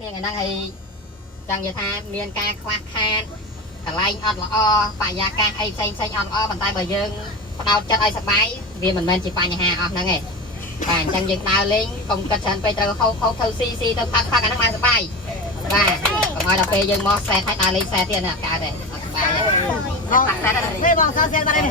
kia ngày đang thì chẳng như tha miền ca khoa khan cả lai ọt lọ phải gia ca hay xanh ọt lọ bàn tay bờ dương đau chân ai sắp bái vì mình chỉ phải nhà hàng ọt nè và chẳng dừng đào lên cùng cất chân bây giờ không thâu si tôi phát cái nó mang sắp bái và ngoài là bây giờ mò xe thay đào lên xe tiền à cả đây thế bọn sao xe ra đây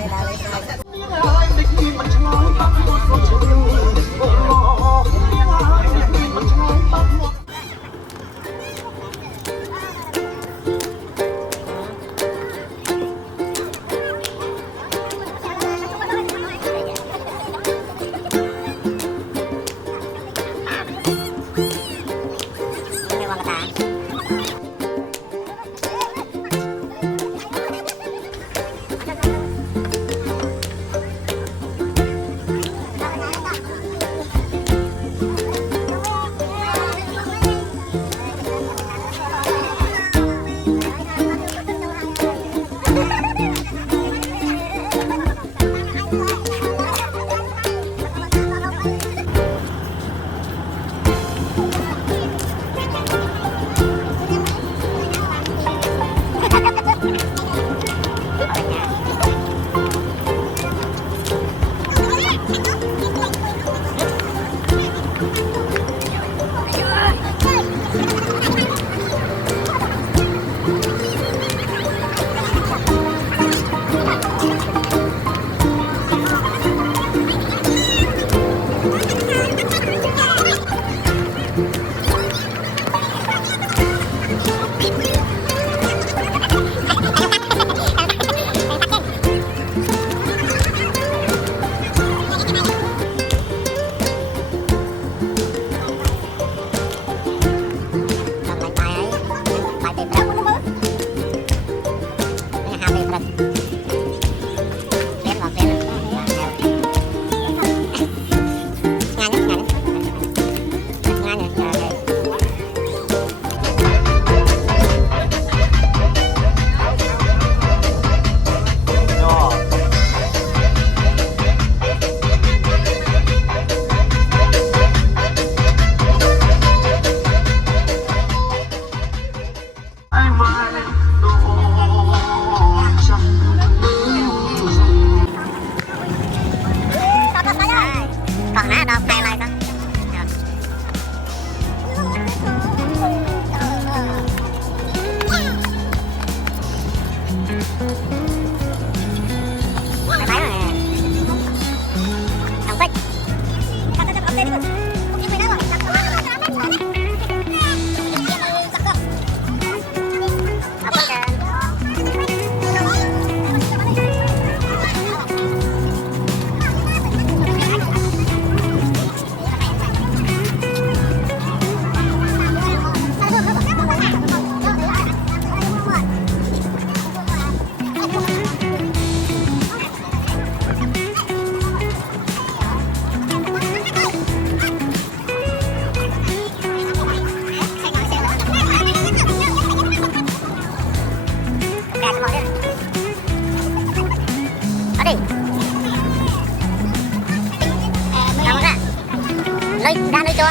ra nơi cho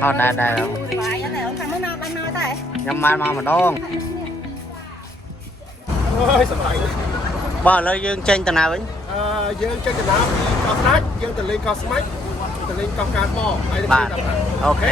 thôi đây đâu nhâm mai mà đón bờ lời dương trên tầng nào ấy dương trên tầng nào có snatch dương từ lên có smash từ lên có cán bò bà ok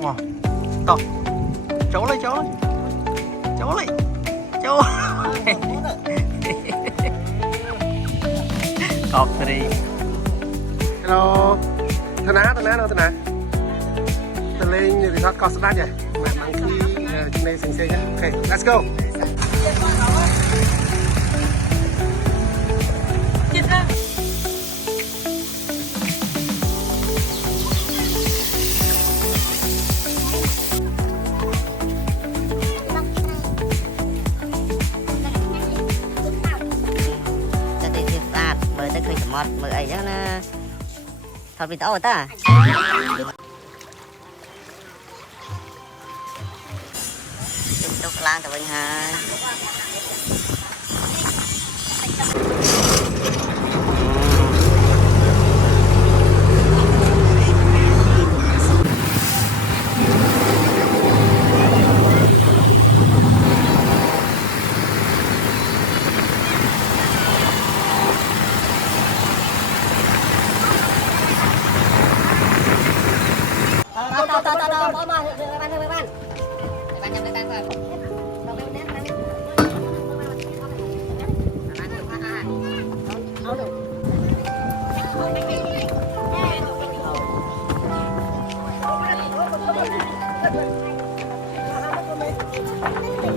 Wow. To. Chỗ lấy. Cọp đi. Hello. Thân á. Tụi lên thì thoát có sắp vậy. Mẹ mang khi trên đây xinh xinh nhé. Okay, let's go. Mới tới khơi mọt mới ấy chắc là thật bị tao ta tiếp tục lang từ bên hai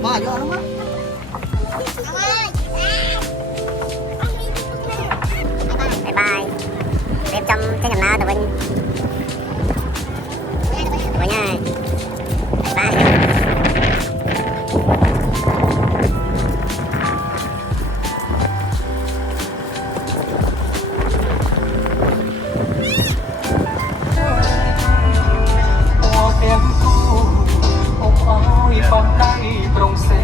bỏ vô lắm á. Bye bye. Tiếp trong cái nào tụi mình. Bye nha. Bye. Hãy subscribe cho kênh Ghiền Mì Gõ để không bỏ lỡ những video hấp dẫn